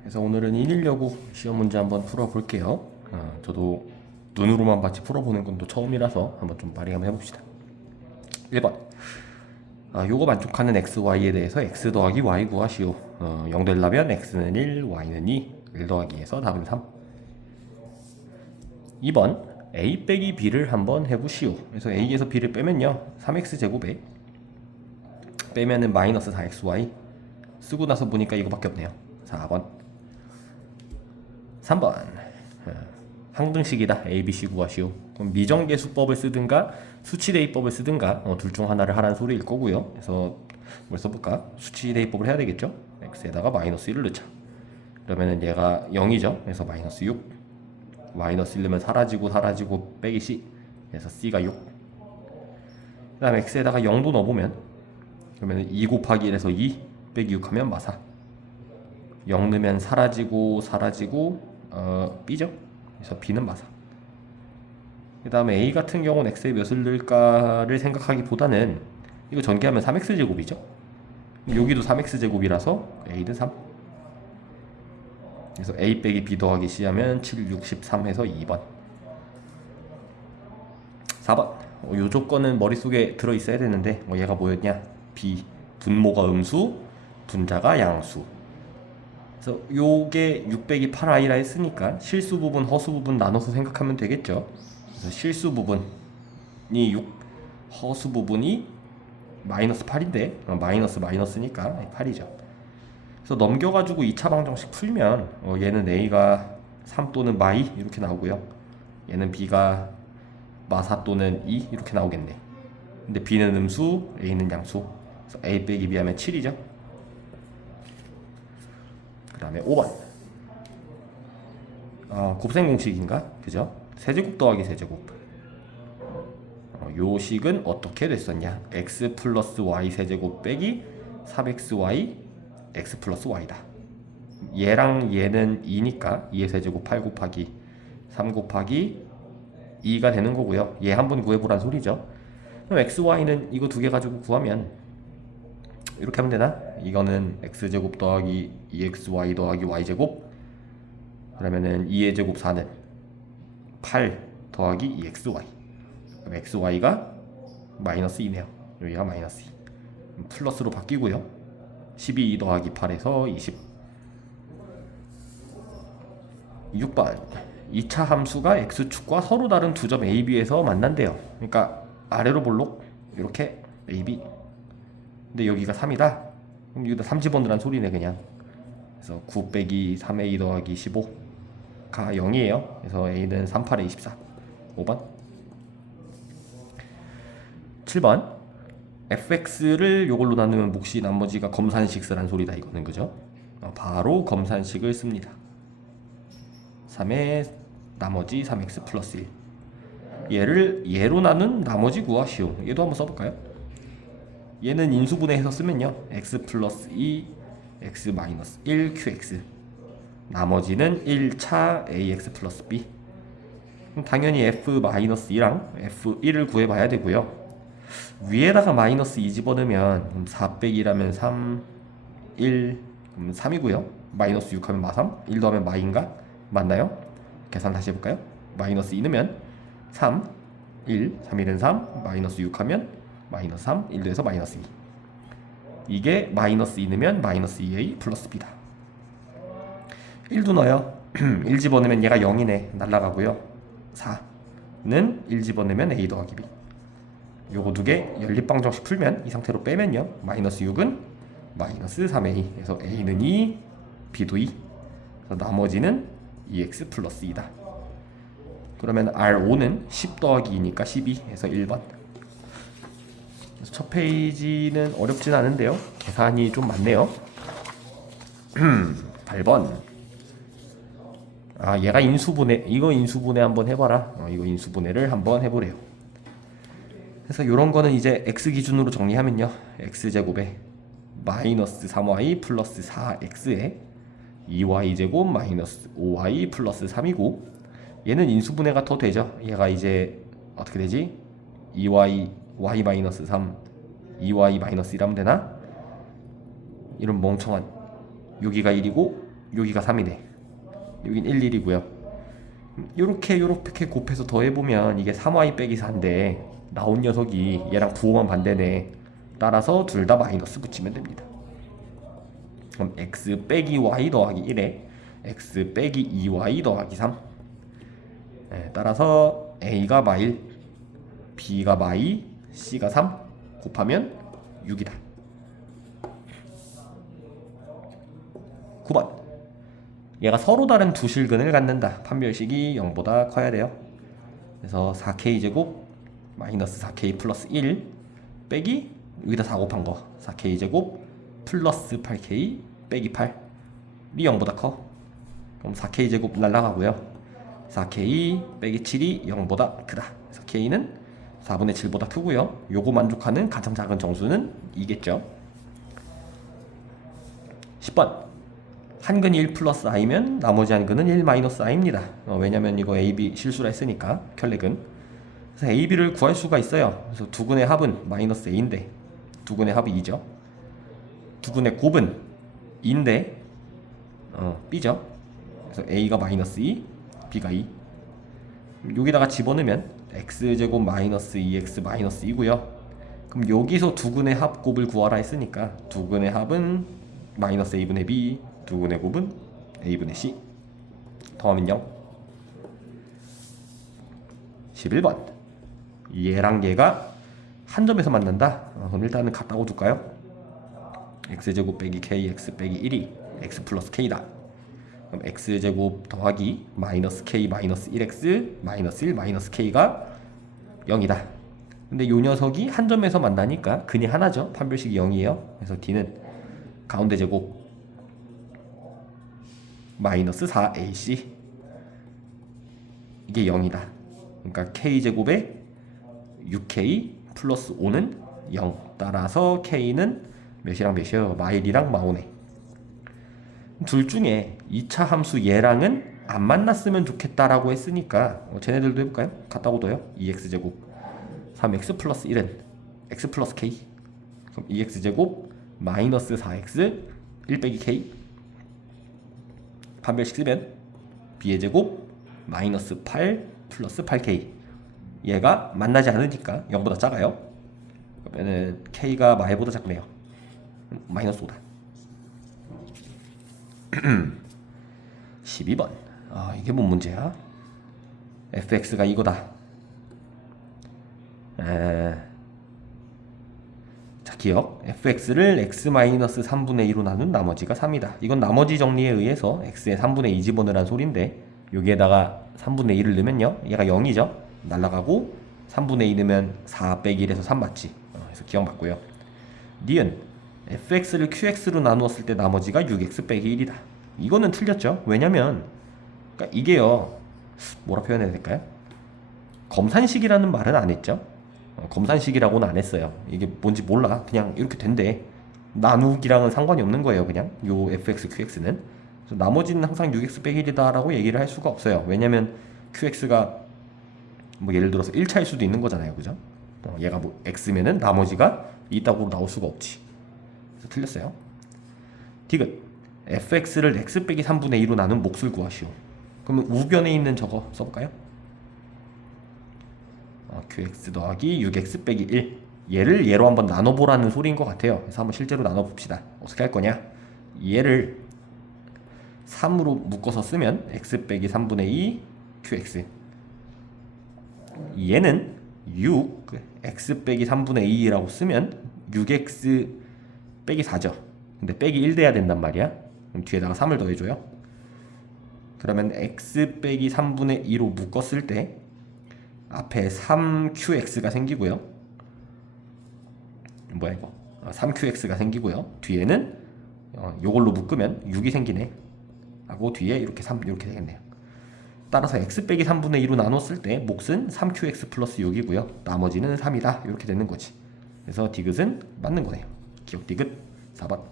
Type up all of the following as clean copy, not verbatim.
그래서 오늘은 인일여고 시험 문제 한번 풀어볼게요. 저도 눈으로만 같이 풀어보는 건 또 처음이라서 한번 좀 발휘 한번 해봅시다. 1번. 요거 만족하는 x, y에 대해서 x 더하기 y 구하시오. 0 되려면 x는 1, y는 2, 1 더하기 해서 답은 3. 2번. a 빼기 b를 한번 해보시오. 그래서 a에서 b를 빼면요 3x 제곱에 빼면은 마이너스 4xy 쓰고 나서 보니까 이거밖에 없네요. 4번. 3번. 항등식이다. A, B, C 구하시오. 그럼 미정계수법을 쓰든가 수치대입법을 쓰든가 둘 중 하나를 하라는 소리일 거고요. 그래서 뭘 써볼까? 수치대입법을 해야 되겠죠. x에다가 마이너스 1을 넣자. 그러면은 얘가 0이죠. 그래서 마이너스 6. 마이너스 1 넣으면 사라지고 빼기 C. 그래서 C가 6. 그 다음에 x에다가 0도 넣어보면 그러면 2 곱하기 1에서 2 빼기 6 하면 마사. 0 넣으면 사라지고 B죠. 그래서 B는 마사. 그 다음에 A 같은 경우는 X에 몇을 넣을까를 생각하기보다는 이거 전개하면 3X제곱이죠. 여기도 3X제곱이라서 A는 3. 그래서 A 빼기 B 더하기 C 하면 7, 6, 13 해서 2번. 4번. 요 조건은 머릿속에 들어있어야 되는데 얘가 뭐였냐? B. 분모가 음수, 분자가 양수. 그래서 요게 6 빼기 8i라 했으니까 실수 부분, 허수 부분 나눠서 생각하면 되겠죠. 그래서 실수 부분이 6, 허수 부분이 마이너스 8인데 마이너스니까 8이죠. 그래서 넘겨가지고 2차 방정식 풀면 얘는 a가 3 또는 마이 이렇게 나오고요. 얘는 b가 마사 또는 2 이렇게 나오겠네. 근데 b는 음수, a는 양수. 그래서 a 빼기 b 하면 7이죠. 그 다음에 5번. 곱셈 공식인가? 그죠? 세제곱 더하기 세제곱. 요 식은 어떻게 됐었냐? x 플러스 y 세제곱 빼기 3xy x 플러스 y다. 얘랑 얘는 2니까 2의 세제곱 8 곱하기 3 곱하기 2가 되는 거고요. 얘 한번 구해보란 소리죠. 그럼 x, y는 이거 두 개 가지고 구하면 이렇게 하면 되나? 이거는 x제곱 더하기 2xy 더하기 y제곱. 그러면은 2의 제곱 4는 8 더하기 2xy. 그럼 xy가 마이너스 2네요. 여기가 마이너스 2. 플러스로 바뀌고요. 12 더하기 8에서 20. 6번. 2차 함수가 x축과 서로 다른 두 점 a, b에서 만난대요. 그러니까 아래로 볼록 이렇게 a, b. 근데 여기가 3이다? 그럼 여기다 3 집어넣으란 소리네 그냥. 그래서 9 빼기 3a 더하기 15가 0이에요. 그래서 a는 3, 8에 24. 5번. 7번. fx를 요걸로 나누면 몫이 나머지가 검산식 쓰란 소리다 이거는. 그죠? 바로 검산식을 씁니다. 3의 나머지 3x 플러스 1. 얘를 얘로 나눈 나머지 구하시오. 얘도 한번 써볼까요? 얘는 인수분해해서 쓰면요 x 플러스 2 x 마이너스 1 qx. 나머지는 1차 ax 플러스 b. 그럼 당연히 f 마이너스 2랑 f1을 구해봐야 되고요. 위에다가 마이너스 2 집어넣으면 4 빼기라면 3 1 그럼 3이고요. 마이너스 6 하면 마3. 1 더하면 마인가? 맞나요? 계산 다시 해볼까요? 마이너스 2 넣으면 3 1 3 1은 3 마이너스 6 하면 마이너스 3 1 더해서 마이너스 2. 이게 마이너스 2 넣으면 마이너스 2a 플러스 b다. 1도 넣어요. 1 집어넣으면 얘가 0이네. 날라가고요. 4는 1 집어넣으면 a 더하기 b. 요거 두 개 연립방정식 풀면 이 상태로 빼면요 마이너스 6은 마이너스 3a. 그래서 a는 2 b도 2. 그래서 나머지는 2x 플러스 2다. 그러면 R5는 10 더하기 2니까 12 해서 1번. 그래서 첫 페이지는 어렵진 않은데요 계산이 좀 많네요. 8번. 얘가 인수분해. 이거 인수분해 한번 해봐라. 이거 인수분해를 한번 해보래요. 그래서 요런 거는 이제 x 기준으로 정리하면요 x제곱에 마이너스 3y 플러스 4x에 2y제곱 마이너스 5y 플러스 3이고 얘는 인수분해가 더 되죠. 얘가 이제 어떻게 되지? 2y y 마이너스 3 2y 마이너스 1 하면 되나? 이런 멍청한. 여기가 1이고 여기가 3이네. 여긴 1, 1이고요. 요렇게 곱해서 더해보면 이게 3y 빼기 4인데 나온 녀석이 얘랑 부호만 반대네. 따라서 둘 다 마이너스 붙이면 됩니다. 그럼 x 빼기 y 더하기 1에 x 빼기 2y 더하기 3. 따라서 a가 마일, b가 마이, c가 3 곱하면 6이다. 9번. 얘가 서로 다른 두 실근을 갖는다. 판별식이 0보다 커야 돼요. 그래서 4k제곱 마이너스 4k 플러스 1 빼기 여기다 4 곱한 거 4k제곱 플러스 8k 빼기 8이 0보다 커. 그럼 4k제곱 날라가고요. 4k 빼기 7이 0보다 크다. 그래서 k는 4분의 7보다 크고요. 요거 만족하는 가장 작은 정수는 2겠죠. 10번. 한 근이 1 플러스 i면 나머지 한 근은 1 마이너스 i입니다. 왜냐면 이거 a, b 실수라 했으니까 켤레근. 그래서 a, b를 구할 수가 있어요. 그래서 두 근의 합은 마이너스 a인데 두 근의 합이 2죠. 두 근의 곱은 2인데 b죠. 그래서 a가 마이너스 2, b가 2. 여기다가 집어넣으면 x제곱 마이너스 2x 마이너스 2고요. 그럼 여기서 두 근의 합 곱을 구하라 했으니까 두 근의 합은 마이너스 a분의 b, 두 근의 곱은 a분의 c. 더하면 0. 11번. 얘랑 얘가 한 점에서 만난다. 그럼 일단은 같다고 둘까요? x제곱 빼기 kx 빼기 1이 x 플러스 k다. 그럼 x제곱 더하기 마이너스 k 마이너스 1x 마이너스 1 마이너스 k가 0이다. 근데 요 녀석이 한 점에서 만나니까 근이 하나죠. 판별식이 0이에요. 그래서 d는 가운데 제곱 마이너스 4ac 이게 0이다. 그러니까 k제곱에 6k 플러스 5는 0. 따라서 k는 몇이랑 몇이요? 마일이랑 마오네. 둘 중에 2차 함수 얘랑은 안 만났으면 좋겠다라고 했으니까 쟤네들도 해볼까요? 같다고 둬요. 2x제곱 3x 플러스 1은 x 플러스 k. 그럼 2x제곱 마이너스 4x 1 빼기 k. 판별식 쓰면 b의 제곱 마이너스 8 플러스 8k. 얘가 만나지 않으니까 0보다 작아요. 그러면은 k가 마이보다 작네요. 마이너스 5다. 12번. 이게 뭔 문제야? fx가 이거다. 자, 기억. fx를 x-3분의 2로 나눈 나머지가 3이다. 이건 나머지 정리에 의해서 x에 3분의 2 집어넣으란 소린데 여기에다가 3분의 2를 넣으면요. 얘가 0이죠. 날라가고 3분의 2 넣으면 4 빼기 1에서 3 맞지. 그래서 기억 맞고요. 니은 fx를 qx로 나누었을 때 나머지가 6x 빼기 1이다. 이거는 틀렸죠. 왜냐면 그러니까 이게요. 뭐라 표현해야 될까요? 검산식이라는 말은 안 했죠. 검산식이라고는 안 했어요. 이게 뭔지 몰라. 그냥 이렇게 된대. 나누기랑은 상관이 없는 거예요. 그냥 요 fx, qx는. 그래서 나머지는 항상 6x 빼기 1이다 라고 얘기를 할 수가 없어요. 왜냐면 qx가 뭐 예를 들어서 1차일 수도 있는 거잖아요. 그죠? 얘가 뭐 x면은 나머지가 이따구로 나올 수가 없지. 그래서 틀렸어요. 디귿. fx를 x 빼기 3분의 2로 나눈 몫을 구하시오. 그러면 우변에 있는 저거 써볼까요? qx 더하기 6x 빼기 1. 얘를 얘로 한번 나눠보라는 소리인 것 같아요. 그래서 한번 실제로 나눠봅시다. 어떻게 할 거냐? 얘를 3으로 묶어서 쓰면 x 빼기 3분의 2 qx. 얘는 6 x 빼기 3분의 2라고 쓰면 6x 빼기 4죠. 근데 빼기 1 돼야 된단 말이야. 그럼 뒤에다가 3을 더해줘요. 그러면 x 빼기 3분의 2로 묶었을 때 앞에 3qx가 생기고요. 뭐야 이거? 3qx가 생기고요. 뒤에는 요걸로 묶으면 6이 생기네. 하고 뒤에 이렇게 3 이렇게 되겠네요. 따라서 x 빼기 3분의 2로 나눴을 때 몫은 3qx 플러스 6이고요. 나머지는 3이다. 이렇게 되는 거지. 그래서 디귿은 맞는 거네요. 기억 디귿 4번.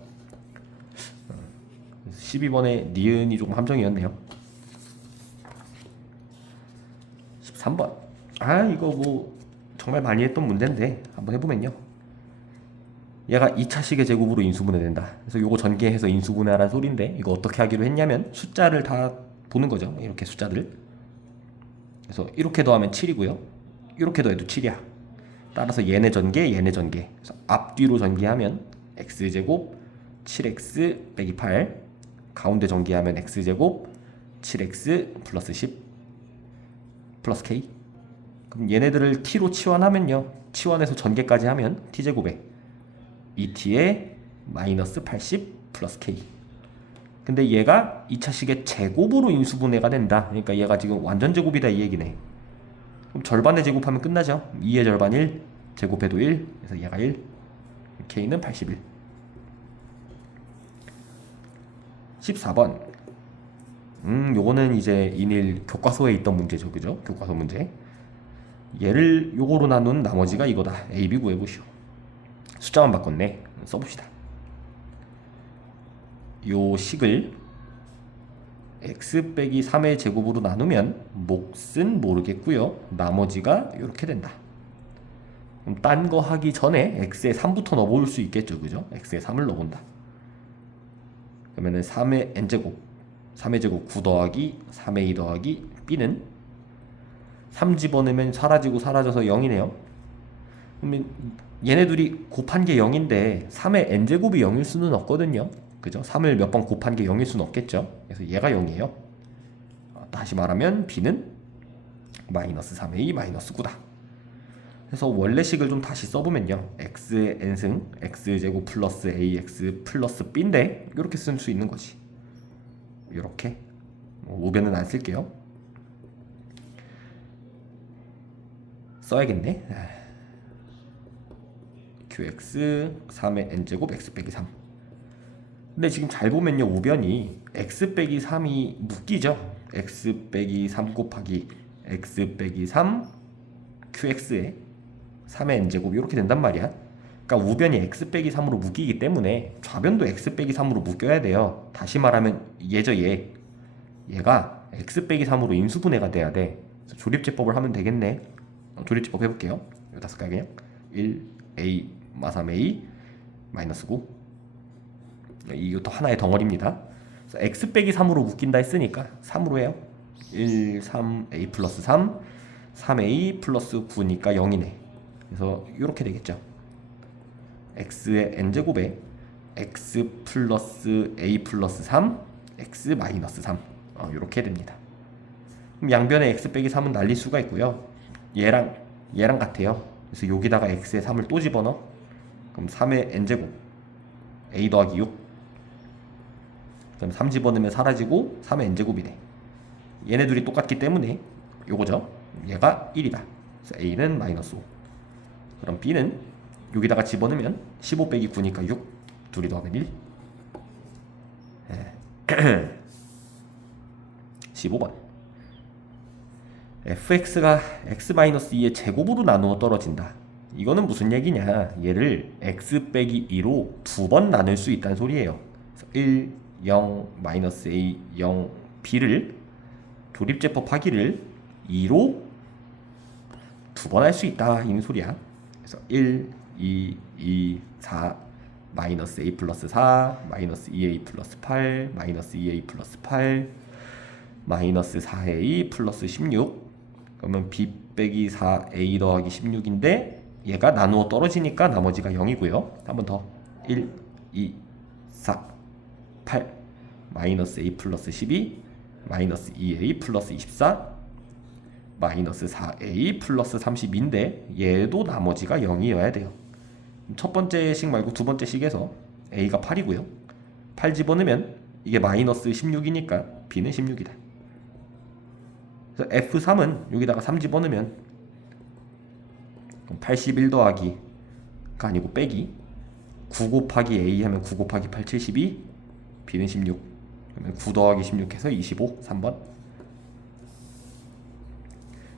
12번에 니은이 조금 함정이었네요. 13번. 이거 뭐 정말 많이 했던 문제인데 한번 해보면요. 얘가 2차식의 제곱으로 인수분해된다. 그래서 요거 전개해서 인수분해하라는 소리인데 이거 어떻게 하기로 했냐면 숫자를 다 보는 거죠. 이렇게 숫자들. 그래서 이렇게 더하면 7이고요. 이렇게 더해도 7이야. 따라서 얘네 전개, 얘네 전개. 그래서 앞뒤로 전개하면 x제곱 7x 빼기 8, 가운데 전개하면 x제곱 7x 플러스 10 플러스 k. 그럼 얘네들을 t로 치환하면요, 치환해서 전개까지 하면 t제곱에 2t에 마이너스 80 플러스 k. 근데 얘가 2차식의 제곱으로 인수분해가 된다. 그러니까 얘가 지금 완전 제곱이다 이 얘기네. 그럼 절반의 제곱하면 끝나죠. 2의 절반 1, 제곱해도 1, 그래서 얘가 1, k는 81. 14번. 요거는 이제 인일 교과서에 있던 문제죠. 그죠? 교과서 문제. 얘를 요거로 나눈 나머지가 이거다. A, B 구해보시오. 숫자만 바꿨네. 써봅시다. 요 식을 x 빼기 3의 제곱으로 나누면 몫은 모르겠고요. 나머지가 이렇게 된다. 그럼 딴 거 하기 전에 x에 3부터 넣어볼 수 있겠죠. 그죠? x에 3을 넣어본다. 그러면은 3의 n제곱, 3의 제곱 9 더하기 3의 2 더하기 b는 3 집어넣으면 사라지고 사라져서 0이네요. 그러면 얘네들이 곱한 게 0인데 3의 n제곱이 0일 수는 없거든요. 그죠? 3을 몇 번 곱한 게 0일 수는 없겠죠. 그래서 얘가 0이에요. 다시 말하면 b는 마이너스 3의 2 마이너스 9다. 그래서 원래식을 좀 다시 써보면요, x의 n승 x제곱 플러스 ax 플러스 b인데 이렇게 쓸 수 있는 거지. 이렇게 우변은 안 쓸게요. 써야겠네. qx 3의 n제곱 x 빼기 3. 근데 지금 잘 보면요, 우변이 x 빼기 3이 묶이죠. x 빼기 3 곱하기 x 빼기 3 qx에 3의 n제곱 이렇게 된단 말이야. 그러니까 우변이 x 빼기 3으로 묶이기 때문에 좌변도 x 빼기 3으로 묶여야 돼요. 다시 말하면 얘죠, 얘. 얘가 x 빼기 3으로 인수분해가 돼야 돼. 그래서 조립제법을 하면 되겠네. 조립제법 해볼게요. 이거 다 쓸까요? 그냥 1a 마 3a 마이너스 9. 이것도 하나의 덩어리입니다. 그래서 x 빼기 3으로 묶인다 했으니까 3으로 해요. 1, 3a 플러스 3, 3a 플러스 9니까 0이네. 그래서 이렇게 되겠죠. x의 n제곱에 x 플러스 a 플러스 3, x 마이너스 3. 이렇게 됩니다. 그럼 양변에 x 빼기 3은 날릴 수가 있고요. 얘랑 같아요. 그래서 여기다가 x에 3을 또 집어넣어. 그럼 3의 n제곱 a 더하기 6. 그럼 3 집어넣으면 사라지고 3의 n제곱이네. 얘네 둘이 똑같기 때문에 요거죠. 얘가 1이다. 그래서 a는 마이너스 5. 그럼 b는 여기다가 집어넣으면 15 빼기 9니까 6. 둘이 더하면 1. 15번. fx가 x-2의 제곱으로 나누어 떨어진다. 이거는 무슨 얘기냐? 얘를 x 빼기 2로 두 번 나눌 수 있다는 소리예요. 1, 0, 마이너스 a, 0, b를 조립제법 하기를 2로 두 번 할 수 있다, 이 소리야. 그래서 1, 2, 4, 마이너스 a 플러스 4, 마이너스 2a 플러스 8, 마이너스 2a 플러스 8, 마이너스 4a 플러스 16. 그러면 b 빼기 4a 더하기 16인데 얘가 나누어 떨어지니까 나머지가 0이고요. 한 번 더. 1, 2, 4, 8, 마이너스 a 플러스 12, 마이너스 2a 플러스 24, 마이너스 4a 플러스 30인데 얘도 나머지가 0이어야 돼요. 첫 번째 식 말고 두 번째 식에서 a가 8이고요. 8 집어넣으면 이게 마이너스 16이니까 b는 16이다. 그래서 F3은 여기다가 3 집어넣으면 81 더하기가 아니고 빼기 9 곱하기 A 하면 9 곱하기 8 72, B는 16. 그러면 9 더하기 16 해서 25. 3번.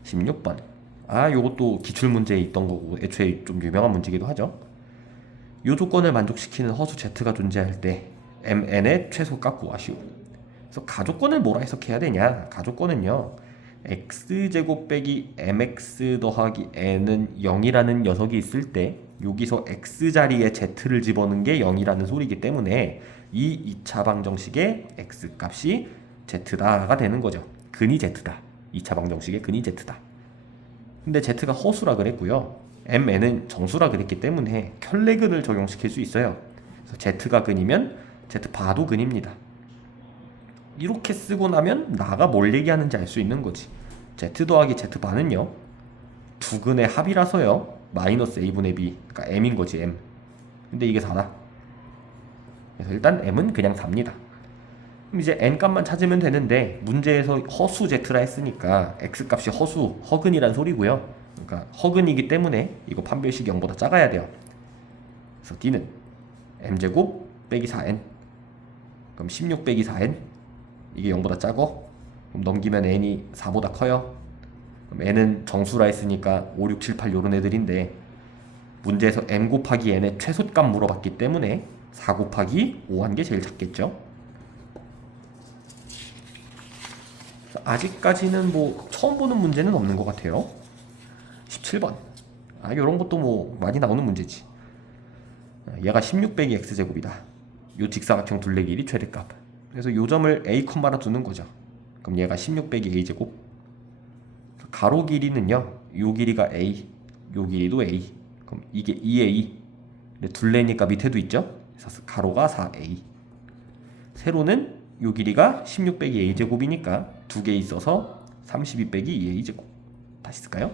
16번. 요것도 기출문제에 있던 거고 애초에 좀 유명한 문제이기도 하죠. 요 조건을 만족시키는 허수 Z가 존재할 때 MN의 최소값 구하시오. 그래서 가조건을 뭐라 해석해야 되냐? 가조건은요, x제곱 빼기 mx 더하기 n은 0이라는 녀석이 있을 때 여기서 x자리에 z를 집어넣은 게 0이라는 소리이기 때문에 이 2차 방정식의 x 값이 z다가 되는 거죠. 근이 z다. 2차 방정식의 근이 z다. 근데 z가 허수라 그랬고요. mn은 정수라 그랬기 때문에 켤레근을 적용시킬 수 있어요. 그래서 z가 근이면 z바도 근입니다. 이렇게 쓰고 나면 나가 뭘 얘기하는지 알 수 있는 거지. z 더하기 z바는요 두 근의 합이라서요 마이너스 a분의 b, 그러니까 m인 거지. m. 근데 이게 4다. 그래서 일단 m은 그냥 4입니다. 그럼 이제 n 값만 찾으면 되는데 문제에서 허수 z라 했으니까 x 값이 허근이란 소리고요. 그러니까 허근이기 때문에 이거 판별식이 0보다 작아야 돼요. 그래서 d는 m제곱 빼기 4n. 그럼 16 빼기 4n, 이게 0보다 작어. 그럼 넘기면 n이 4보다 커요. 그럼 n은 정수라 했으니까 5, 6, 7, 8 요런 애들인데 문제에서 m 곱하기 n의 최소값 물어봤기 때문에 4 곱하기 5 한 게 제일 작겠죠. 아직까지는 뭐 처음 보는 문제는 없는 것 같아요. 17번. 요런 것도 뭐 많이 나오는 문제지. 얘가 16 빼기 x제곱이다. 요 직사각형 둘레 길이 최대값. 그래서 요 점을 a, 라 두는 거죠. 그럼 얘가 16 빼기 a제곱. 가로 길이는요, 요 길이가 a, 요 길이도 a. 그럼 이게 2a. 근데 둘레니까 밑에도 있죠. 그래서 가로가 4a. 세로는 요 길이가 16 빼기 a제곱이니까 두 개 있어서 32 빼기 2a제곱. 다시 쓸까요?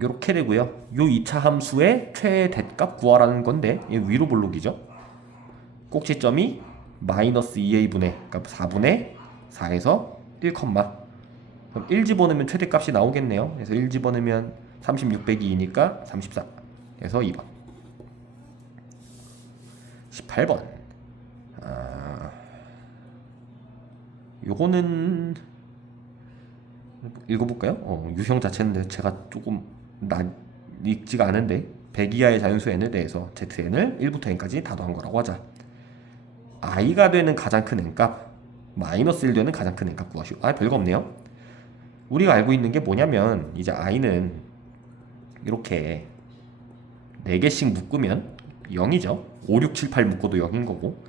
요렇게 되고요. 요 2차 함수의 최대값 구하라는 건데 얘 위로 볼록이죠. 꼭지점이 마이너스 2a분의, 그러니까 4분의 4에서 1, 그럼 1 집어넣으면 최대값이 나오겠네요. 그래서 1 집어넣으면 36 빼기 2니까 34. 그래서 2번. 18번. 요거는 읽어볼까요? 유형 자체인데 제가 조금 읽지가 않은데 100 이하의 자연수 n에 대해서 zn을 1부터 n까지 다 더한 거라고 하자. i가 되는 가장 큰 n값, 마이너스 1 되는 가장 큰 n값 구하시오. 별거 없네요. 우리가 알고 있는 게 뭐냐면 이제 i는 이렇게 4개씩 묶으면 0이죠. 5, 6, 7, 8 묶어도 0인 거고.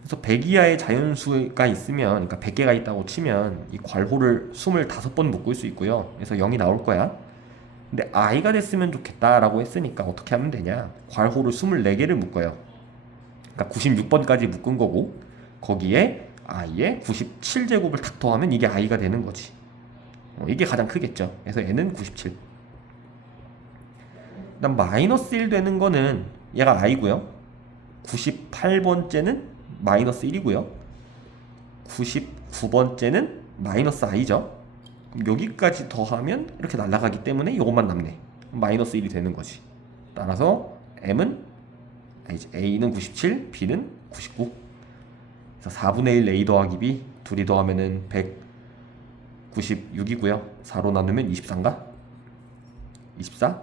그래서 100 이하의 자연수가 있으면, 그러니까 100개가 있다고 치면 이 괄호를 25번 묶을 수 있고요. 그래서 0이 나올 거야. 근데 i가 됐으면 좋겠다라고 했으니까 어떻게 하면 되냐? 괄호를 24개를 묶어요. 그러니까 96번까지 묶은 거고 거기에 i의 97제곱을 탁 더하면 이게 i가 되는 거지. 이게 가장 크겠죠. 그래서 n은 97. 그다음 마이너스 1 되는 거는 얘가 i고요. 98번째는 마이너스 1이고요. 99번째는 마이너스 i죠. 그럼 여기까지 더하면 이렇게 날아가기 때문에 이것만 남네. 마이너스 1이 되는 거지. 따라서 m은 a는 97, b는 99. 그래서 4분의 1 a 더하기 b 둘이 더하면은 196이고요. 4로 나누면 24인가? 24?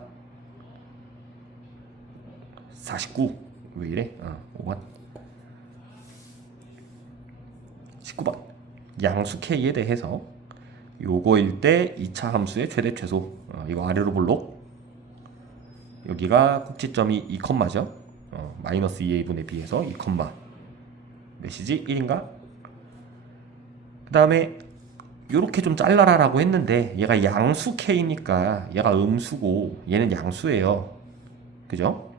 49. 왜 이래? 5번. 19번. 양수 k에 대해서 요거일 때 2차 함수의 최대 최소. 이거 아래로 볼록. 여기가 꼭지점이 2컴마죠. 마이너스 2a분의 b에서 2, 몇이지? 1인가? 그 다음에 요렇게 좀 잘라라 라고 했는데 얘가 양수 k니까 얘가 음수고 얘는 양수예요. 그죠?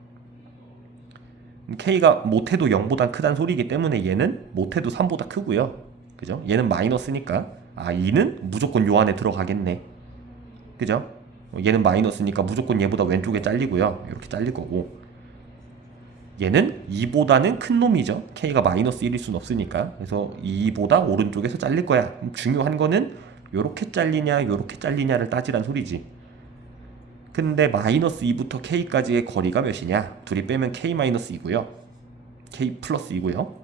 k가 못해도 0보다 크다는 소리이기 때문에 얘는 못해도 3보다 크고요. 그죠? 얘는 마이너스니까 2는 무조건 요 안에 들어가겠네. 그죠? 얘는 마이너스니까 무조건 얘보다 왼쪽에 잘리고요. 이렇게 잘릴 거고 얘는 2보다는 큰 놈이죠. k가 마이너스 1일 순 없으니까. 그래서 2보다 오른쪽에서 잘릴 거야. 중요한 거는 요렇게 잘리냐 요렇게 잘리냐를 따지란 소리지. 근데 마이너스 2부터 k까지의 거리가 몇이냐? 둘이 빼면 k 마이너스 2고요. k 플러스 2고요.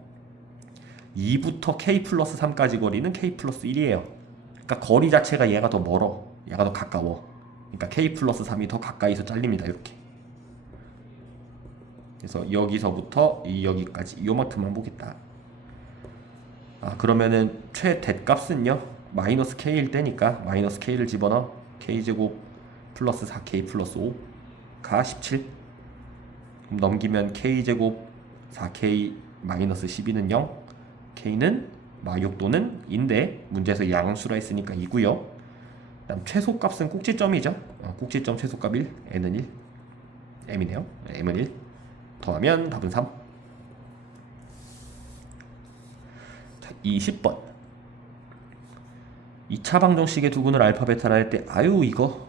2부터 k 플러스 3까지 거리는 k 플러스 1이에요. 그러니까 거리 자체가 얘가 더 멀어. 얘가 더 가까워. 그러니까 k 플러스 3이 더 가까이서 잘립니다. 이렇게. 그래서 여기서부터 여기까지 요만큼만 보겠다. 그러면은 최대값은요 마이너스 k일 때니까 마이너스 k를 집어넣어. k제곱 플러스 4k 플러스 5가 17. 그럼 넘기면 k제곱 4k 마이너스 12는 0, k는 마육 또는 인데 문제에서 양수라 했으니까 2고요. 그다음 최소값은 꼭지점이죠. 꼭지점 최소값 1, n은 1, m이네요. m은 1 더하면 답은 3. 자, 20번 2차 방정식의 두근을 알파 베타라 할 때 아유 이거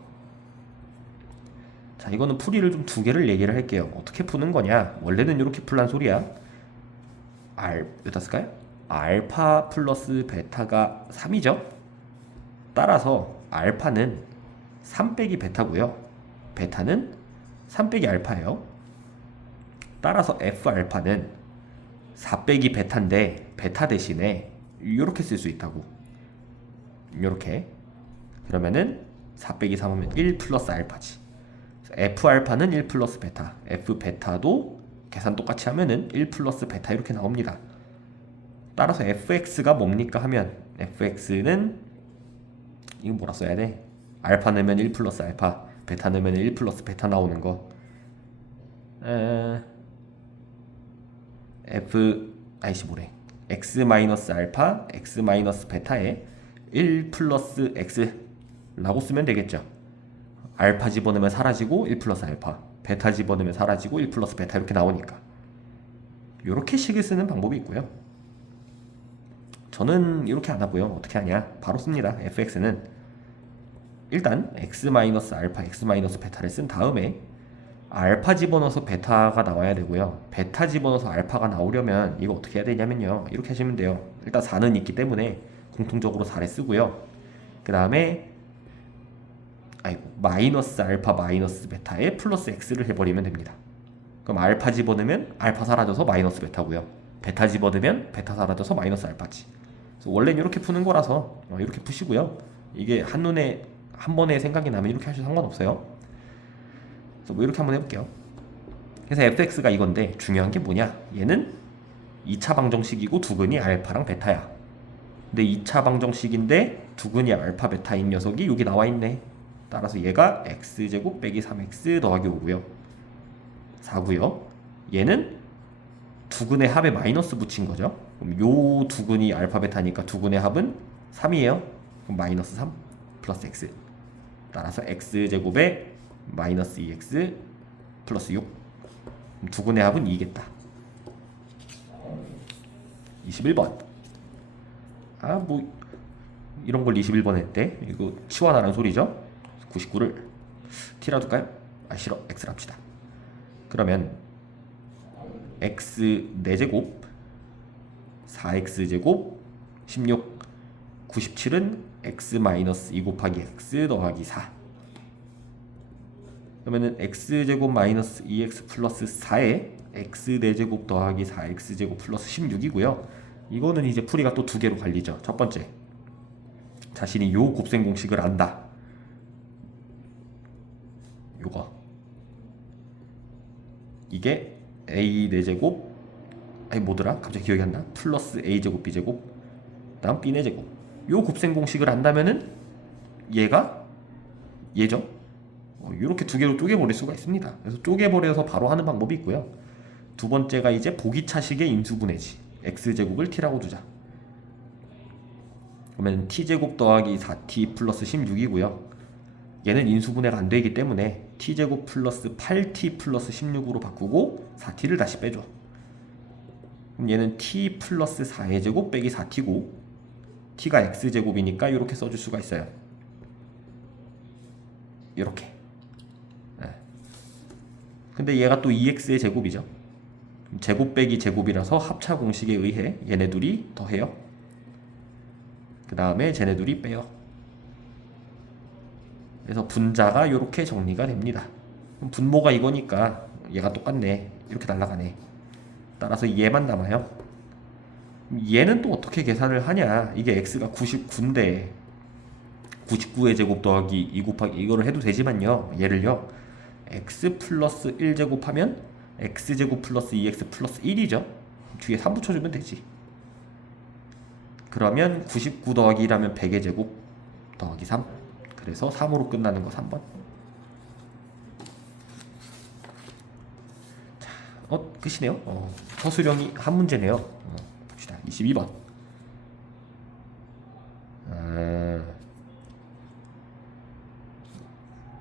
자 이거는 풀이를 좀 두 개를 얘기를 할게요. 어떻게 푸는 거냐, 원래는 이렇게 풀란 소리야. 여기다 쓸까요? 알파 플러스 베타가 3이죠. 따라서 알파는 3 빼기 베타고요, 베타는 3 빼기 알파예요. 따라서 f 알파는 4 빼기 베타인데 베타 대신에 이렇게 쓸 수 있다고. 이렇게. 그러면은 4 빼기 3하면 1 플러스 알파지. f 알파는 1 플러스 베타, f 베타도 계산 똑같이 하면은 1 플러스 베타 이렇게 나옵니다. 따라서 fx가 뭡니까 하면 fx는 이거 뭐라 써야 돼? 알파 넣으면 1 플러스 알파, 베타 넣으면 1 플러스 베타 나오는 거. 뭐래? x 마이너스 알파, x 마이너스 베타에 1 플러스 x 라고 쓰면 되겠죠. 알파 집어넣으면 사라지고 1 플러스 알파, 베타 집어넣으면 사라지고 1 플러스 베타 이렇게 나오니까 이렇게 식을 쓰는 방법이 있고요. 저는 이렇게 안 하고요. 어떻게 하냐, 바로 씁니다. fx는 일단 x 마이너스 알파, x 마이너스 베타를 쓴 다음에 알파 집어넣어서 베타가 나와야 되고요. 베타 집어넣어서 알파가 나오려면 이거 어떻게 해야 되냐면요, 이렇게 하시면 돼요. 일단 4는 있기 때문에 공통적으로 4를 쓰고요. 그 다음에 마이너스 알파 마이너스 베타에 플러스 x를 해버리면 됩니다. 그럼 알파 집어넣으면 알파 사라져서 마이너스 베타고요, 베타 집어넣으면 베타 사라져서 마이너스 알파지. 그래서 원래는 이렇게 푸는 거라서 이렇게 푸시고요. 이게 한눈에 한 번에 생각이 나면 이렇게 하셔도 상관없어요. 그래서 뭐 이렇게 한번 해볼게요. 그래서 fx가 이건데 중요한 게 뭐냐, 얘는 2차 방정식이고 두근이 알파랑 베타야. 근데 2차 방정식인데 두근이 알파 베타인 녀석이 여기 나와있네. 따라서 얘가 x제곱 빼기 3x 더하기 5고요 4고요 얘는 두근의 합에 마이너스 붙인 거죠. 그럼 요 두근이 알파 베타니까 두근의 합은 3이에요. 그럼 마이너스 3 플러스 x. 따라서 x제곱에 마이너스 2x 플러스 6. 그럼 두근의 합은 2겠다. 21번. 뭐 이런 걸 21번 했대. 이거 치환하라는 소리죠. 99를 t라 둘까요? 싫어. x를 합시다. 그러면 x 4제곱 4x제곱 16 97은 x 마이너스 2 곱하기 x 더하기 4. 그러면은 x제곱 마이너스 2x 플러스 4에 x 4제곱 더하기 4x제곱 플러스 16이고요 이거는 이제 풀이가 또 두 개로 갈리죠. 첫 번째, 자신이 요 곱셈 공식을 안다. 요거 이게 a 4제곱 뭐더라? 갑자기 기억이 안 나. 플러스 a제곱 b제곱 다음 b 4제곱. 요 곱셈 공식을 안다면은 얘가 얘죠. 이렇게 두 개로 쪼개버릴 수가 있습니다. 그래서 쪼개버려서 바로 하는 방법이 있고요. 두 번째가 이제 보기차식의 인수분해지. x제곱을 t라고 두자. 그러면 t제곱 더하기 4t 플러스 16이고요 얘는 인수분해가 안 되기 때문에 t제곱 플러스 8t 플러스 16으로 바꾸고 4t를 다시 빼줘. 그럼 얘는 t 플러스 4의 제곱 빼기 4t고 t가 x제곱이니까 이렇게 써줄 수가 있어요. 이렇게. 근데 얘가 또 2x의 제곱이죠. 제곱 빼기 제곱이라서 합차 공식에 의해 얘네 둘이 더해요. 그 다음에 쟤네 둘이 빼요. 그래서 분자가 이렇게 정리가 됩니다. 그럼 분모가 이거니까 얘가 똑같네. 이렇게 날아가네. 따라서 얘만 남아요. 얘는 또 어떻게 계산을 하냐. 이게 x가 99인데 99의 제곱 더하기 2 곱하기 이거를 해도 되지만요. 얘를요. x 플러스 1제곱하면 x제곱 플러스 2x 플러스 1이죠. 뒤에 3 붙여주면 되지. 그러면 99 더하기 1하면 100의 제곱 더하기 3. 그래서 3으로 끝나는 거 3번. 끝이네요. 서술형이 한 문제네요. 봅시다. 22번.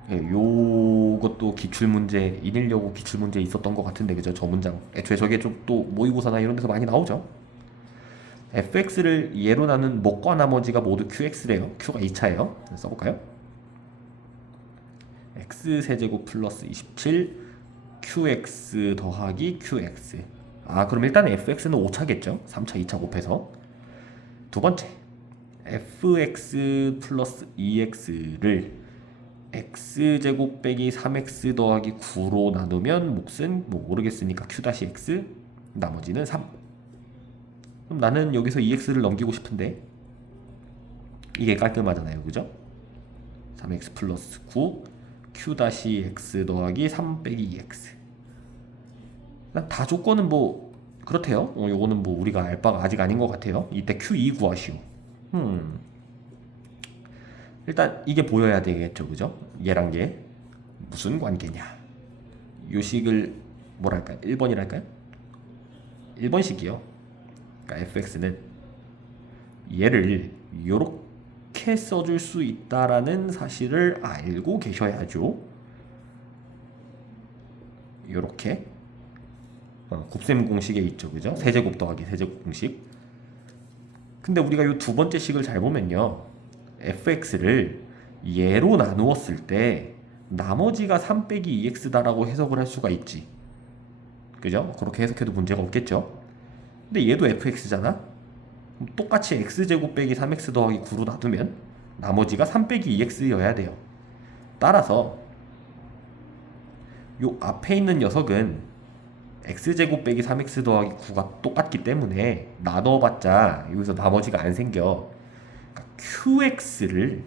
예, 요것도 기출문제, 인일여고 기출문제 있었던 것 같은데, 그죠? 저 문장. 애초에 저게 좀 또 모의고사나 이런 데서 많이 나오죠. fx를 예로 나눈 목과 나머지가 모두 qx래요. q가 2차예요. 써볼까요? x세제곱 플러스 27 qx 더하기 qx. 그럼 일단 fx는 5차겠죠? 3차 2차 곱해서. 두 번째, fx 플러스 2x를 x제곱 빼기 3x 더하기 9로 나누면 몫은 뭐 모르겠으니까 q-x, 나머지는 3. 그럼 나는 여기서 2x를 넘기고 싶은데 이게 깔끔하잖아요, 그죠? 3x 플러스 9 q-x 더하기 3 빼기 2x. 다 조건은 뭐 그렇대요. 요거는 뭐 우리가 알 바가 아직 아닌 것 같아요. 이때 q2 구하시오. 일단 이게 보여야 되겠죠, 그죠? 얘랑 얘 무슨 관계냐? 요식을 뭐랄까요? 1번이랄까요? 1번식이요. 그러니까 fx는 얘를 요렇게 써줄 수 있다라는 사실을 알고 계셔야죠. 요렇게 곱셈 공식에 있죠, 그죠? 세제곱 더하기 세제곱 공식. 근데 우리가 요 두 번째 식을 잘 보면요, fx를 얘로 나누었을 때 나머지가 3 빼기 2x다라고 해석을 할 수가 있지, 그죠? 그렇게 해석해도 문제가 없겠죠. 근데 얘도 fx잖아. 똑같이 x제곱 빼기 3x 더하기 9로 놔두면 나머지가 3 빼기 2x여야 돼요. 따라서 요 앞에 있는 녀석은 x제곱 빼기 3x 더하기 9가 똑같기 때문에 나눠봤자 여기서 나머지가 안 생겨. 그러니까 qx를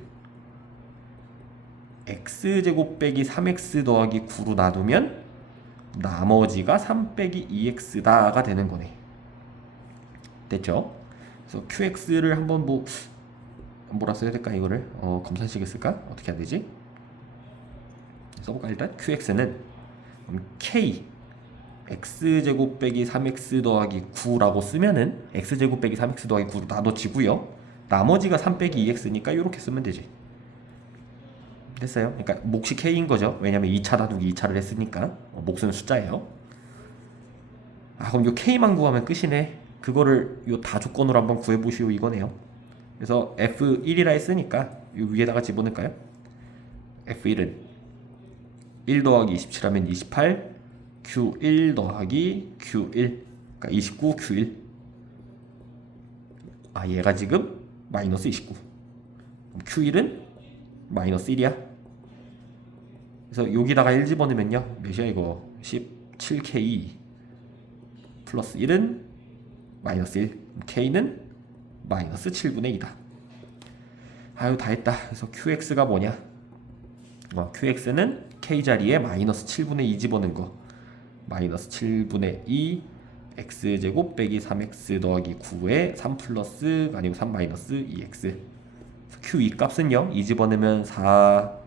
x제곱 빼기 3x 더하기 9로 나누면 나머지가 3 빼기 2x다가 되는 거네. 됐죠? 그래서 qx를 한번 뭐라 써야 될까, 이거를? 검산식을 쓸까? 어떻게 해야 되지? 써볼까? 일단 qx는 k x제곱 빼기 3x 더하기 9라고 쓰면은 x제곱 빼기 3x 더하기 9로 나눠지고요, 나머지가 3 빼기 2x니까 이렇게 쓰면 되지. 됐어요? 그러니까 몫이 k인 거죠. 왜냐면 2차 나누기 2차를 했으니까. 몫은 숫자예요. 그럼 요 k만 구하면 끝이네. 그거를 요 다조건으로 한번 구해보시오, 이거네요. 그래서 f1이라 했으니까 요 위에다가 집어넣을까요? f1은 1 더하기 27하면 28, q1 더하기 q1, 그러니까 29 q1. 얘가 지금 마이너스 29. 그럼 q1은 마이너스 1이야. 그래서 여기다가 1 집어넣으면요, 몇이야 이거? 17k 플러스 1은 마이너스 1. k는 마이너스 7분의 2다. 다 했다. 그래서 qx가 뭐냐? qx는 k 자리에 마이너스 7분의 2 집어넣은 거. 마이너스 7분의 2 x제곱 빼기 3x 더하기 9에 3 플러스 아니고 3 마이너스 2x. q2 값은요, 2 집어넣으면 4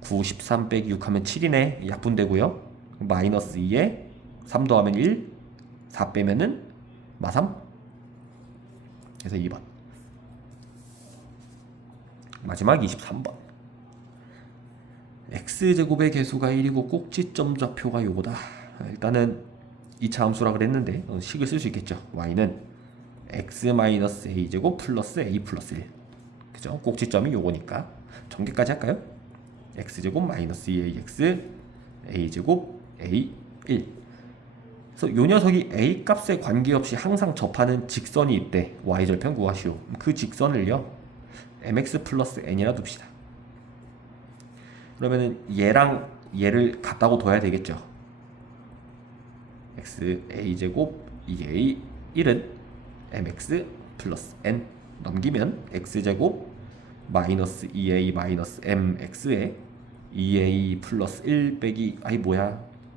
9 13 빼기 6 하면 7이네. 약분되고요, 마이너스 2에 3 더하면 1, 4 빼면은 마3. 그래서 2번. 마지막 23번. x제곱의 개수가 1이고 꼭지점 좌표가 요거다. 일단은 2차 함수라 그랬는데 식을 쓸 수 있겠죠. y는 x-a제곱 플러스 a 플러스 1. 그죠? 꼭지점이 요거니까 전개까지 할까요? x제곱 마이너스 2ax a제곱 a 1. 그래서 요 녀석이 a 값에 관계없이 항상 접하는 직선이 있대. y절편 구하시오. 그 직선을요, mx 플러스 n이라 둡시다. 그러면은 얘랑 얘를 같다고 둬야 되겠죠. x a제곱 2a 1은 mx 플러스 n 넘기면 x제곱 마이너스 2a 마이너스 mx에 2a 플러스 1 빼기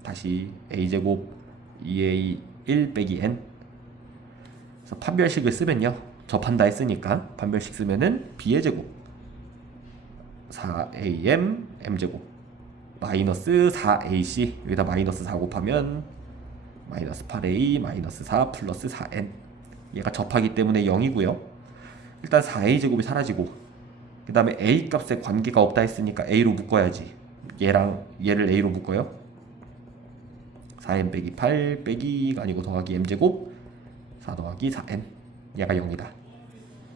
다시 a제곱 2a 1 빼기 n. 그래서 판별식을 쓰면요, 접한다 했으니까 판별식 쓰면은 b의 제곱 4am m제곱 마이너스 4ac, 여기다 마이너스 4 곱하면 마이너스 8a 마이너스 4 플러스 4n. 얘가 접하기 때문에 0이고요. 일단 4a 제곱이 사라지고 그 다음에 a 값에 관계가 없다 했으니까 a로 묶어야지. 얘를 a로 묶어요. 4n 빼기 8 빼기가 아니고 더하기 m제곱 4 더하기 4n. 얘가 0이다.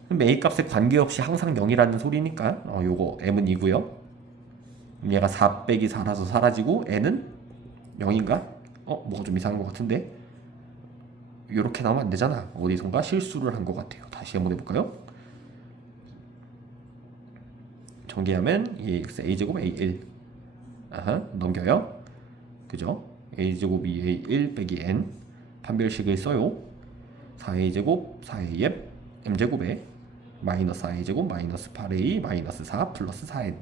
그럼 a 값에 관계없이 항상 0이라는 소리니까 요거 m은 2고요. 얘가 4 빼기 4라서 사라지고 n은 0인가? 뭐가 좀 이상한 것 같은데? 이렇게 나오면 안 되잖아. 어디선가 실수를 한 것 같아요. 다시 한번 해볼까요? 전개하면 ax a제곱 a1 넘겨요. 그죠? a제곱이 a1 빼기 n 판별식을 써요. 4a제곱 4af m제곱에 마이너스 4a제곱 마이너스 8a 마이너스 4 플러스 4n.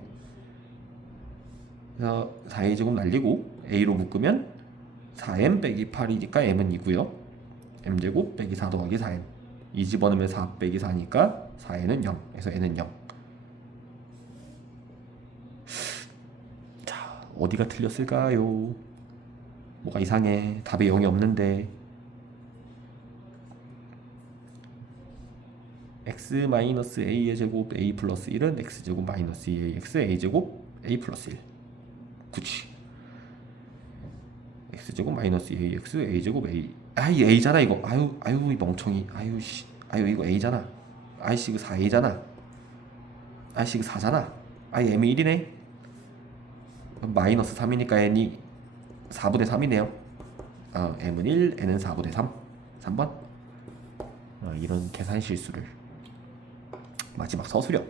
그래서 4a제곱 날리고 a로 묶으면 4m 빼기 8이니까 m은 2고요. m제곱 빼기 4 더하기 4n. 2 집어넣으면 4 빼기 4니까 4n은 0. 그래서 n은 0. 자, 어디가 틀렸을까요? 뭐가 이상해. 답에 0이 없는데. x-a의 제곱 a 플러스 1은 x제곱 마이너스 2ax a제곱 a 플러스 1. 그치. x제곱 마이너스 2ax a제곱 a. 이 a잖아 이거. 아유 이 멍청이. 아유 이거 a잖아. 아이씨 이거 4a잖아. 아이씨 이거 4잖아. m이 1이네. 마이너스 3이니까 n이 4분의 3이네요. m은 1, n은 4분의 3. 3번. 이런 계산 실수를. 마지막 서술형.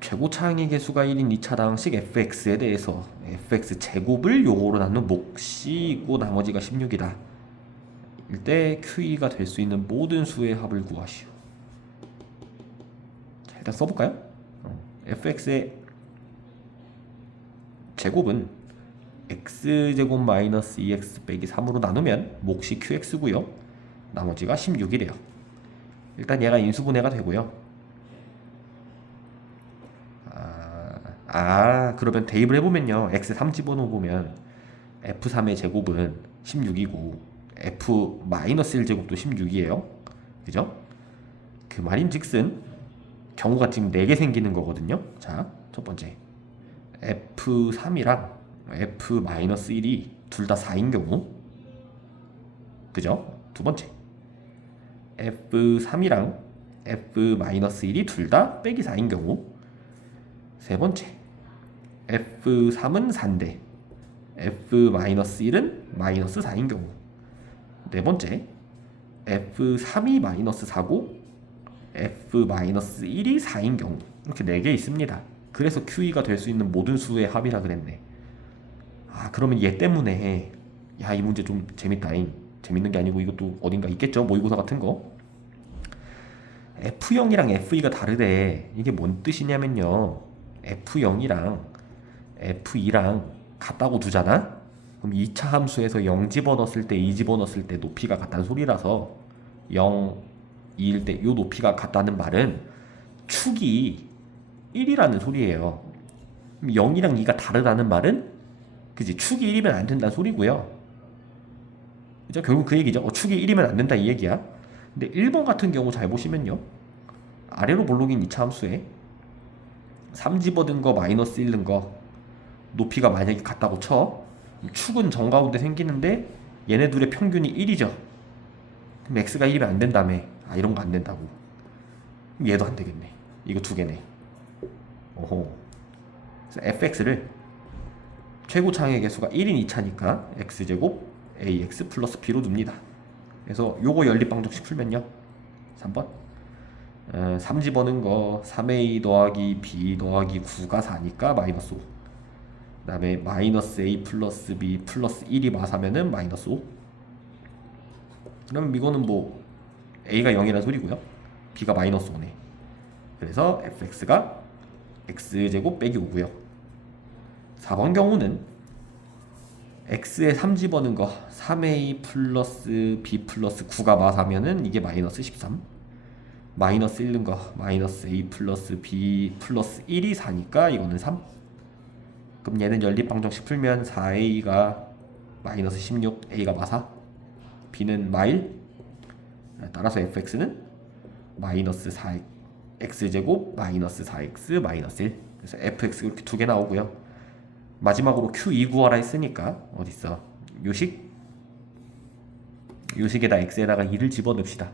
최고차항의 개수가 1인 2차당식 fx에 대해서 fx 제곱을 요거로 나눈 몫이고 나머지가 16이다. 이때 q가 될 수 있는 모든 수의 합을 구하시오. 자, 일단 써볼까요? fx의 제곱은 x제곱 마이너스 2x 빼기 3으로 나누면 몫이 qx고요. 나머지가 16이래요. 일단 얘가 인수분해가 되고요. 그러면 대입을 해보면요. x3 집어넣어보면 f3의 제곱은 16이고 f-1 제곱도 16이에요. 그죠? 그 말인즉슨 경우가 지금 4개 생기는 거거든요. 자, 첫 번째 f3이랑 f-1이 둘 다 4인 경우. 그죠? 두 번째 f3이랑 f-1이 둘 다 빼기 4인 경우. 세 번째 f3은 4인데 f-1은 마이너스 4인 경우. 네 번째 f3이 마이너스 4고 f-1이 4인 경우. 이렇게 4개 있습니다. 그래서 QE가 될 수 있는 모든 수의 합이라 그랬네. 그러면 얘 때문에 이 문제 좀 재밌다잉. 재밌는 게 아니고 이것도 어딘가 있겠죠. 모의고사 같은 거. F0이랑 F2가 다르대. 이게 뭔 뜻이냐면요. F0이랑 F2랑 같다고 두잖아? 그럼 2차 함수에서 0 집어넣었을 때 2 집어넣었을 때 높이가 같다는 소리라서 0, 2일 때 이 높이가 같다는 말은 축이 1이라는 소리예요. 그럼 0이랑 2가 다르다는 말은 그지? 축이 1이면 안 된다는 소리고요. 그죠? 결국 그 얘기죠. 축이 1이면 안 된다 이 얘기야. 근데 1번 같은 경우 잘 보시면요. 아래로 볼록인 2차 함수에 3 집어든 거 마이너스 1 넣은 거 높이가 만약에 같다고 쳐. 축은 정가운데 생기는데 얘네 둘의 평균이 1이죠. 그럼 x가 1이면 안 된다며. 이런 거 안 된다고. 그럼 얘도 안 되겠네. 이거 두 개네. 오호. 그래서 fx를 최고차항의 개수가 1인 2차니까 x제곱 ax 플러스 b로 둡니다. 그래서 요거 연립방정식 풀면요. 3번 3 집어넣은 거 3a 더하기 b 더하기 9가 4니까 마이너스 5. 그 다음에 마이너스 a 플러스 b 플러스 1이 마사면은 마이너스 5. 그러면 이거는 뭐 a가 0이라는 소리고요. b가 마이너스 5네. 그래서 fx가 x제곱 빼기 5고요. 4번 경우는 x에 3 집어넣은 거 3a 플러스 b 플러스 9가 마사면은 이게 마이너스 13. 마이너스 1 넣은 거 마이너스 a 플러스 b 플러스 1이 4니까 이거는 3. 그럼 얘는 연립방정식 풀면 4a가 마이너스 16, a가 마사. b는 마일. 따라서 fx는 마이너스 4x제곱 마이너스 4x 마이너스 1. 그래서 fx 이렇게 두 개 나오고요. 마지막으로 q2 구하라 했으니까 어딨어? 요식에다 x에다가 2를 집어넣읍시다.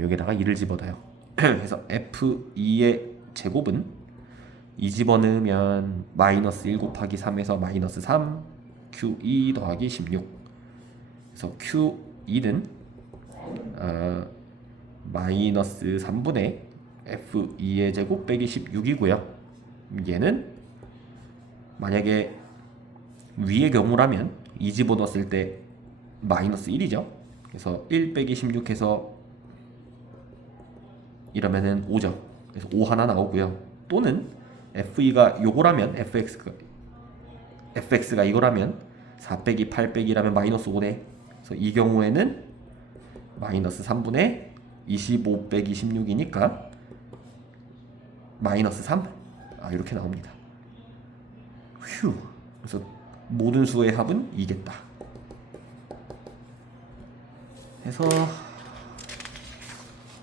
여기다가 2를 집어넣어요. 그래서 f2의 제곱은 2 집어넣으면 마이너스 1 곱하기 3에서 마이너스 3 q2 더하기 16. 그래서 q2는 마이너스 3분의 f2의 제곱 빼기 16이고요. 얘는 만약에 위의 경우라면 2 집어넣었을 때 마이너스 1이죠. 그래서 1 빼기 16 해서 이러면은 5죠. 그래서 5 하나 나오고요. 또는 f2가 요거라면 fx가 이거라면 4 빼기 8 빼기라면 마이너스 5네. 그래서 이 경우에는 마이너스 3분의 25 빼기 16이니까 마이너스 3 이렇게 나옵니다. 휴. 그래서 모든 수의 합은 2겠다. 해서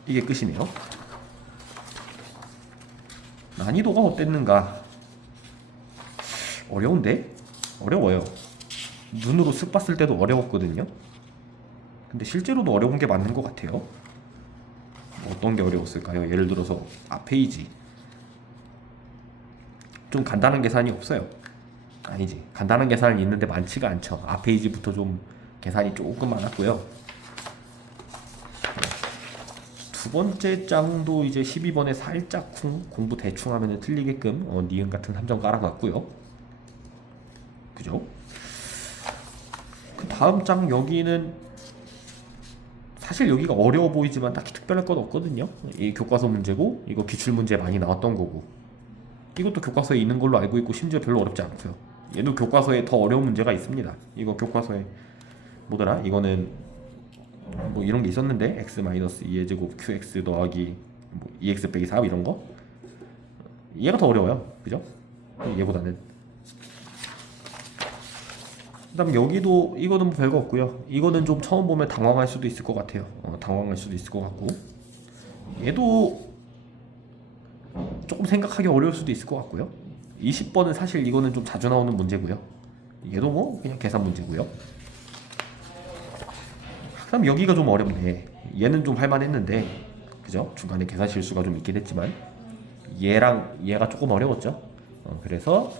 이게 끝이네요. 난이도가 어땠는가? 어려운데? 어려워요. 눈으로 쓱 봤을 때도 어려웠거든요. 근데 실제로도 어려운 게 맞는 것 같아요. 어떤 게 어려웠을까요? 예를 들어서 앞페이지 좀 간단한 계산이 없어요. 아니지, 간단한 계산이 있는데 많지가 않죠. 앞페이지부터 좀 계산이 조금 많았고요. 두 번째 장도 이제 12번에 살짝 공부 대충 하면 틀리게끔 니은 같은 함정 깔아놨고요. 그죠? 그 다음 장 여기는 사실 여기가 어려워 보이지만 딱히 특별할 건 없거든요. 이 교과서 문제고 이거 기출 문제 많이 나왔던 거고 이것도 교과서에 있는 걸로 알고 있고 심지어 별로 어렵지 않고요. 얘도 교과서에 더 어려운 문제가 있습니다. 이거 교과서에 뭐더라? 이거는 뭐 이런 게 있었는데 x-2의 제곱 qx 더하기 뭐 2x 빼기 4 이런 거 얘가 더 어려워요. 그죠? 얘보다는. 그다음 여기도 이거는 뭐 별거 없고요. 이거는 좀 처음 보면 당황할 수도 있을 것 같아요. 당황할 수도 있을 것 같고 얘도 조금 생각하기 어려울 수도 있을 것 같고요. 20번은 사실 이거는 좀 자주 나오는 문제고요. 얘도 뭐 그냥 계산 문제고요. 그다음 여기가 좀 어렵네. 얘는 좀 할만했는데 그죠? 중간에 계산 실수가 좀 있긴 했지만 얘랑 얘가 조금 어려웠죠. 그래서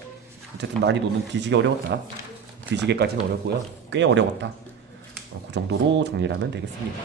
어쨌든 난이도는 뒤지게 어려웠다. 뒤지게까지는 어렵고요. 꽤 어려웠다. 그 정도로 정리를 하면 되겠습니다.